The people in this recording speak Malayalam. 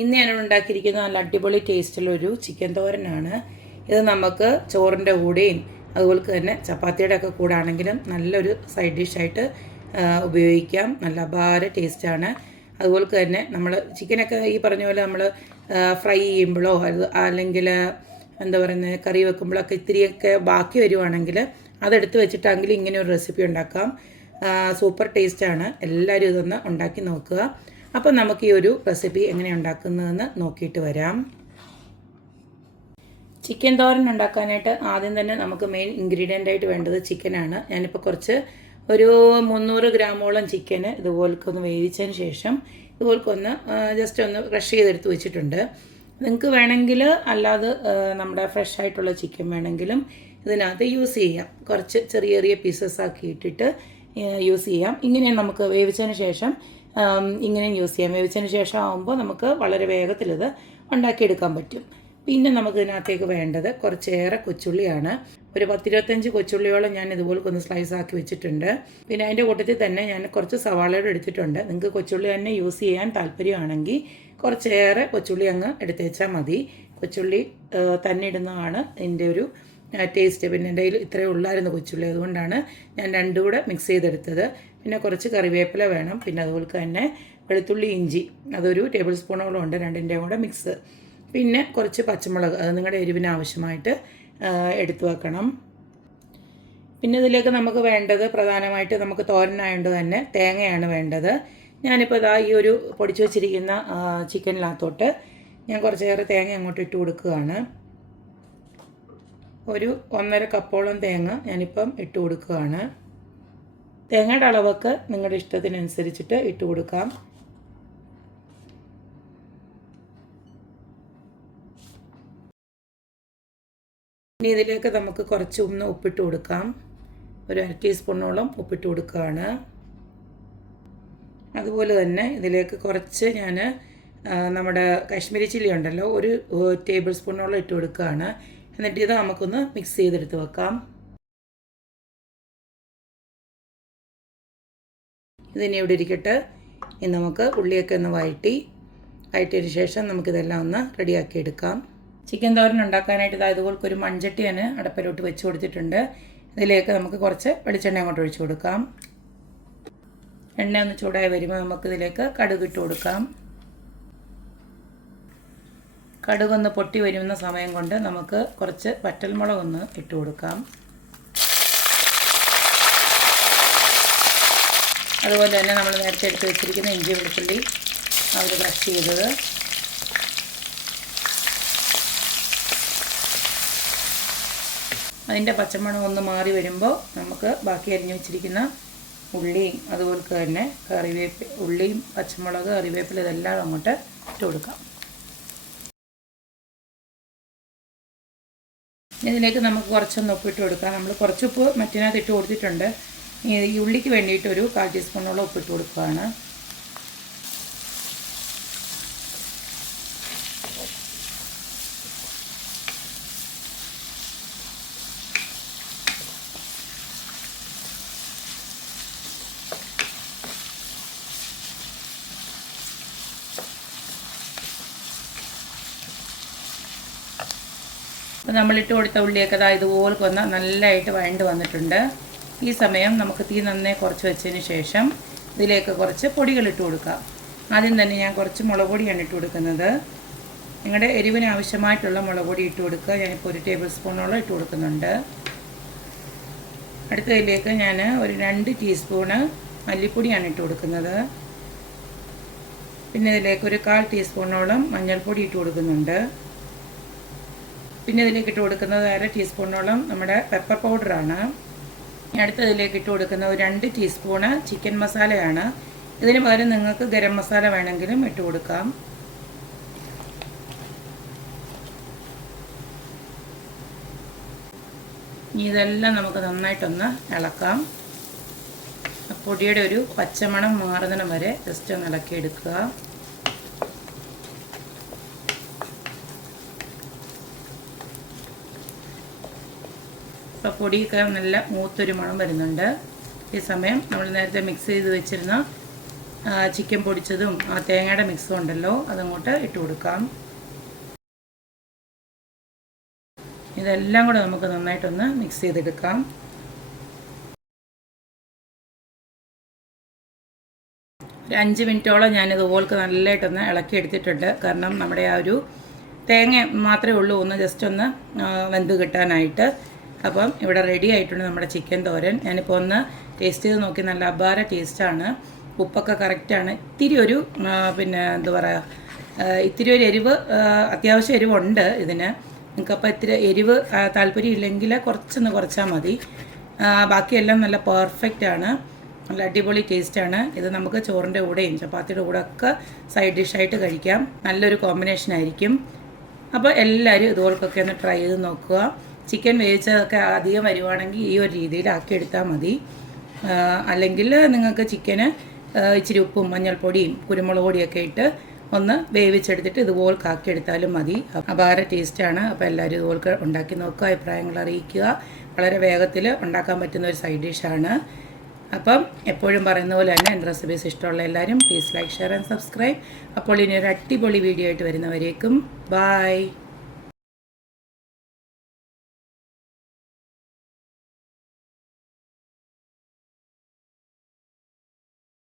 ഇന്ന് ഞാൻ ഉണ്ടാക്കിയിരിക്കുന്ന നല്ല അടിപൊളി ടേസ്റ്റുള്ളൊരു ചിക്കൻ തോരനാണ്. ഇത് നമുക്ക് ചോറിന്റെ കൂടെയും അതുപോലെ തന്നെ ചപ്പാത്തിയുടെ ഒക്കെ കൂടെ ആണെങ്കിലും നല്ലൊരു സൈഡ് ഡിഷായിട്ട് ഉപയോഗിക്കാം. നല്ല അപാര ടേസ്റ്റാണ് അതുപോലെ തന്നെ നമ്മൾ ചിക്കനൊക്കെ ഈ പറഞ്ഞ പോലെ നമ്മൾ ഫ്രൈ ചെയ്യുമ്പോഴോ അല്ലെങ്കിൽ എന്താ പറയുന്നത് കറി വെക്കുമ്പോഴൊക്കെ ഇത്തിരിയൊക്കെ ബാക്കി വരുവാണെങ്കിൽ അതെടുത്ത് വെച്ചിട്ടെങ്കിലും ഇങ്ങനെ ഒരു റെസിപ്പി ഉണ്ടാക്കാം. സൂപ്പർ ടേസ്റ്റാണ് എല്ലാവരും ഇതൊന്ന് ഉണ്ടാക്കി നോക്കുക. അപ്പോൾ നമുക്ക് ഈ ഒരു റെസിപ്പി എങ്ങനെ ഉണ്ടാക്കുന്നതെന്ന് നോക്കിയിട്ട് വരാം. ചിക്കൻ തോരൻ ഉണ്ടാക്കാനായിട്ട് ആദ്യം തന്നെ നമുക്ക് മെയിൻ ഇൻഗ്രീഡിയന്റ് ആയിട്ട് വേണ്ടത് ചിക്കനാണ് ഞാനിപ്പോൾ കുറച്ച് ഒരു മുന്നൂറ് ഗ്രാമോളം ചിക്കന് ഇതുപോലൊക്കൊന്ന് വേവിച്ചതിന് ശേഷം ഇതുപോലൊക്കൊന്ന് ജസ്റ്റ് ഒന്ന് ക്രഷ് ചെയ്തെടുത്ത് വെച്ചിട്ടുണ്ട്. നിങ്ങൾക്ക് വേണമെങ്കിൽ അല്ലാതെ നമ്മുടെ ഫ്രഷ് ആയിട്ടുള്ള ചിക്കൻ വേണമെങ്കിലും ഇതിനകത്ത് യൂസ് ചെയ്യാം. കുറച്ച് ചെറിയ ചെറിയ പീസസ് ആക്കി ഇട്ടിട്ട് യൂസ് ചെയ്യാം. ഇങ്ങനെ നമുക്ക് വേവിച്ചതിന് ശേഷം ഇങ്ങനെയും യൂസ് ചെയ്യാം. വേവിച്ചതിന് ശേഷം ആകുമ്പോൾ നമുക്ക് വളരെ വേഗത്തിലത് ഉണ്ടാക്കിയെടുക്കാൻ പറ്റും. പിന്നെ നമുക്ക് ഇതിനകത്തേക്ക് വേണ്ടത് കുറച്ചേറെ കൊച്ചുള്ളിയാണ്. ഒരു പത്തിരുപത്തഞ്ച് കൊച്ചുള്ളിയോളം ഞാൻ ഇതുപോലെ ഒന്ന് സ്ലൈസ് ആക്കി വെച്ചിട്ടുണ്ട്. പിന്നെ അതിന്റെ കൂട്ടത്തിൽ തന്നെ ഞാൻ കുറച്ച് സവാളയുടെ എടുത്തിട്ടുണ്ട്. നിങ്ങൾക്ക് കൊച്ചുള്ളി തന്നെ യൂസ് ചെയ്യാൻ താല്പര്യമാണെങ്കിൽ കുറച്ചേറെ കൊച്ചുള്ളി അങ്ങ് എടുത്തേച്ചാൽ മതി. കൊച്ചുള്ളി തന്നെ ഇടുന്നതാണ് ഇതിന്റെ ഒരു ടേസ്റ്റ് പിന്നെ എന്റെ കയ്യിൽ ഇത്രയും ഉള്ളായിരുന്നു കൊച്ചുള്ളി. അതുകൊണ്ടാണ് ഞാൻ രണ്ടും കൂടെ മിക്സ് ചെയ്തെടുത്തത്. പിന്നെ കുറച്ച് കറിവേപ്പില വേണം. പിന്നെ അതുപോലെ തന്നെ വെളുത്തുള്ളി ഇഞ്ചി. അതൊരു ടേബിൾ സ്പൂണോളം ഉണ്ട്. രണ്ടിന്റെയും കൂടെ മിക്സ് പിന്നെ കുറച്ച് പച്ചമുളക്. അത് നിങ്ങളുടെ എരിവിന് ആവശ്യമായിട്ട് എടുത്തു വെക്കണം. പിന്നെ ഇതിലേക്ക് നമുക്ക് വേണ്ടത് പ്രധാനമായിട്ട് നമുക്ക് തോരനായതുകൊണ്ട് തന്നെ തേങ്ങയാണ് വേണ്ടത്. ഞാനിപ്പോൾ ഇതാ ഈ ഒരു പൊടിച്ചു വച്ചിരിക്കുന്ന ചിക്കനിനകത്തോട്ട് ഞാൻ കുറച്ചേറെ തേങ്ങ അങ്ങോട്ട് ഇട്ട് കൊടുക്കുകയാണ്. ഒരു ഒന്നര കപ്പോളം തേങ്ങ ഞാനിപ്പം ഇട്ട് കൊടുക്കുകയാണ്. തേങ്ങയുടെ അളവൊക്കെ നിങ്ങളുടെ ഇഷ്ടത്തിനനുസരിച്ചിട്ട് ഇട്ട് കൊടുക്കാം. ഇനി ഇതിലേക്ക് നമുക്ക് കുറച്ച് ഒന്ന് ഉപ്പിട്ട് കൊടുക്കാം. ഒരു അര ടീസ്പൂണോളം ഉപ്പിട്ട് കൊടുക്കുകയാണ്. അതുപോലെ തന്നെ ഇതിലേക്ക് കുറച്ച് ഞാൻ നമ്മുടെ കാശ്മീരി ചില്ലി ഉണ്ടല്ലോ ഒരു ടേബിൾ സ്പൂണോളം ഇട്ട് കൊടുക്കുകയാണ്. എന്നിട്ട് ഇത് നമുക്കൊന്ന് മിക്സ് ചെയ്തെടുത്ത് വെക്കാം. ഇതിനെ ഇവിടെ ഇരിക്കട്ടെ. ഇനി നമുക്ക് ഉള്ളിയൊക്കെ ഒന്ന് വഴറ്റി വഴറ്റിയതിന് ശേഷം നമുക്കിതെല്ലാം ഒന്ന് റെഡിയാക്കി എടുക്കാം ചിക്കൻ തോരൻ ഉണ്ടാക്കാനായിട്ട് ഇത് അതുപോലെ ഒരു മൺചട്ടി ഞാൻ അടപ്പിലോട്ട് വെച്ച് കൊടുത്തിട്ടുണ്ട്. ഇതിലേക്ക് നമുക്ക് കുറച്ച് വെളിച്ചെണ്ണ അങ്ങോട്ട് ഒഴിച്ചു കൊടുക്കാം. എണ്ണ ഒന്ന് ചൂടായി വരുമ്പോൾ നമുക്കിതിലേക്ക് കടുക് ഇട്ട് കൊടുക്കാം. കടുകൊന്ന് പൊട്ടി വരുന്ന സമയം കൊണ്ട് നമുക്ക് കുറച്ച് വറ്റൽമുളകൊന്ന് ഇട്ട് കൊടുക്കാം. അതുപോലെ തന്നെ നമ്മൾ നേരത്തെ എടുത്ത് വെച്ചിരിക്കുന്ന ഇഞ്ചി വെളുത്തുള്ളി അവർ ക്രഷ് ചെയ്തത്. അതിന്റെ പച്ചമണം ഒന്ന് മാറി വരുമ്പോൾ നമുക്ക് ബാക്കി അരിഞ്ഞു വെച്ചിരിക്കുന്ന ഉള്ളിയും അതുപോലെ തന്നെ കറിവേപ്പ് ഉള്ളിയും പച്ചമുളക് കറിവേപ്പില ഇതെല്ലാം അങ്ങോട്ട് ഇട്ട് കൊടുക്കാം. ഇതിലേക്ക് നമുക്ക് കുറച്ചൊന്ന് ഉപ്പിട്ട് കൊടുക്കാം. നമ്മൾ കുറച്ച് ഉപ്പ് മറ്റിനകത്ത് ഇട്ട് കൊടുത്തിട്ടുണ്ട്. ഈ ഉള്ളിക്ക് വേണ്ടിയിട്ട് ഒരു കാൽ ടീസ്പൂണോളം ഉപ്പിട്ട് കൊടുക്കുകയാണ്. അപ്പോൾ നമ്മളിട്ട് കൊടുത്ത ഉള്ളിയൊക്കെ അതാ ഇതുപോലെ വന്ന നല്ലതായിട്ട് വഴണ്ട് വന്നിട്ടുണ്ട്. ഈ സമയം നമുക്ക് തീ നന്നേ കുറച്ച് വെച്ചതിന് ശേഷം ഇതിലേക്ക് കുറച്ച് പൊടികൾ ഇട്ട് കൊടുക്കാം. ആദ്യം തന്നെ ഞാൻ കുറച്ച് മുളക് പൊടിയാണ് ഇട്ട് കൊടുക്കുന്നത്. നിങ്ങളുടെ എരിവിന് ആവശ്യമായിട്ടുള്ള മുളക് പൊടി ഇട്ട് കൊടുക്കുക. ഞാനിപ്പോൾ ഒരു ടേബിൾ സ്പൂണോളം ഇട്ട് കൊടുക്കുന്നുണ്ട്. അടുത്തതിലേക്ക് ഞാൻ ഒരു രണ്ട് ടീസ്പൂണ് മല്ലിപ്പൊടിയാണ് ഇട്ട് കൊടുക്കുന്നത്. പിന്നെ ഇതിലേക്ക് ഒരു കാൽ ടീസ്പൂണോളം മഞ്ഞൾപ്പൊടി ഇട്ട് കൊടുക്കുന്നുണ്ട്. പിന്നെ ഇതിലേക്ക് ഇട്ട് കൊടുക്കുന്നത് അര ടീസ്പൂണോളം നമ്മുടെ പെപ്പർ പൗഡറാണ് അടുത്ത ഇതിലേക്ക് ഇട്ട് കൊടുക്കുന്ന ഒരു രണ്ട് ടീസ്പൂണ് ചിക്കൻ മസാലയാണ് ഇതിന് പകരം നിങ്ങൾക്ക് ഗരം മസാല വേണമെങ്കിലും ഇട്ട് കൊടുക്കാം. ഇതെല്ലാം നമുക്ക് നന്നായിട്ടൊന്ന് ഇളക്കാം. പൊടിയുടെ ഒരു പച്ചമണം മാറുന്നിടം വരെ ജസ്റ്റ് ഒന്ന് ഇളക്കിയെടുക്കുക. ഇപ്പോൾ പൊടിയൊക്കെ നല്ല മൂത്തൊരു മണം വരുന്നുണ്ട്. ഈ സമയം നമ്മൾ നേരത്തെ മിക്സ് ചെയ്ത് വെച്ചിരുന്ന ചിക്കൻ പൊടിച്ചതും ആ തേങ്ങയുടെ മിക്സും ഉണ്ടല്ലോ അതങ്ങോട്ട് ഇട്ട് കൊടുക്കാം. ഇതെല്ലാം കൂടെ നമുക്ക് നന്നായിട്ടൊന്ന് മിക്സ് ചെയ്തെടുക്കാം. ഒരു അഞ്ച് മിനിറ്റോളം ഞാനിത് ഇതുപോൾക്ക് നല്ലതായിട്ടൊന്ന് ഇളക്കി എടുത്തിട്ടുണ്ട്. കാരണം നമ്മുടെ ആ ഒരു തേങ്ങ മാത്രമേ ഉള്ളൂ ഒന്ന് ജസ്റ്റ് ഒന്ന് വെന്ത് കിട്ടാനായിട്ട്. അപ്പം ഇവിടെ റെഡി ആയിട്ടുണ്ട് നമ്മുടെ ചിക്കൻ തോരൻ. ഞാനിപ്പോൾ ഒന്ന് ടേസ്റ്റ് ചെയ്ത് നോക്കി. നല്ല അപാര ടേസ്റ്റാണ് ഉപ്പൊക്കെ കറക്റ്റാണ് ഇത്തിരി ഒരു പിന്നെ എന്താ പറയുക ഇത്തിരി ഒരു എരിവ് അത്യാവശ്യം എരിവുണ്ട് ഇതിന്. നിങ്ങൾക്കപ്പോൾ ഇത്തിരി എരിവ് താല്പര്യം ഇല്ലെങ്കിൽ കുറച്ചൊന്ന് കുറച്ചാൽ മതി. ബാക്കിയെല്ലാം നല്ല പെർഫെക്റ്റ് ആണ്. നല്ല അടിപൊളി ടേസ്റ്റാണ് ഇത് നമുക്ക് ചോറിന്റെ കൂടെയും ചപ്പാത്തിയുടെ കൂടെ ഒക്കെ സൈഡ് ഡിഷായിട്ട് കഴിക്കാം. നല്ലൊരു കോമ്പിനേഷൻ ആയിരിക്കും. അപ്പോൾ എല്ലാവരും ഇതുപോലൊക്കെ ഒന്ന് ട്രൈ ചെയ്ത് നോക്കുക. ചിക്കൻ വേവിച്ചതൊക്കെ അധികം വരുവാണെങ്കിൽ ഈ ഒരു രീതിയിലാക്കി എടുത്താൽ മതി. അല്ലെങ്കിൽ നിങ്ങൾക്ക് ചിക്കന് ഇച്ചിരി ഉപ്പും മഞ്ഞൾപ്പൊടിയും കുരുമുളക് പൊടിയൊക്കെ ഇട്ട് ഒന്ന് വേവിച്ചെടുത്തിട്ട് ഇതുപോലെ കാക്കിയെടുത്താലും മതി. അപാര ടേസ്റ്റാണ് അപ്പോൾ എല്ലാവരും ഇതുപോലെ ഉണ്ടാക്കി നോക്കുക അഭിപ്രായങ്ങൾ അറിയിക്കുക. വളരെ വേഗത്തിൽ ഉണ്ടാക്കാൻ പറ്റുന്ന ഒരു സൈഡ് ഡിഷാണ് അപ്പം എപ്പോഴും പറയുന്ന പോലെ തന്നെ എന്റെ റെസിപ്പീസ് ഇഷ്ടമുള്ള എല്ലാവരും please like share and subscribe അപ്പോൾ ഇനി ഒരു അടിപൊളി വീഡിയോ ആയിട്ട് വരുന്നവരേക്കും ബായ്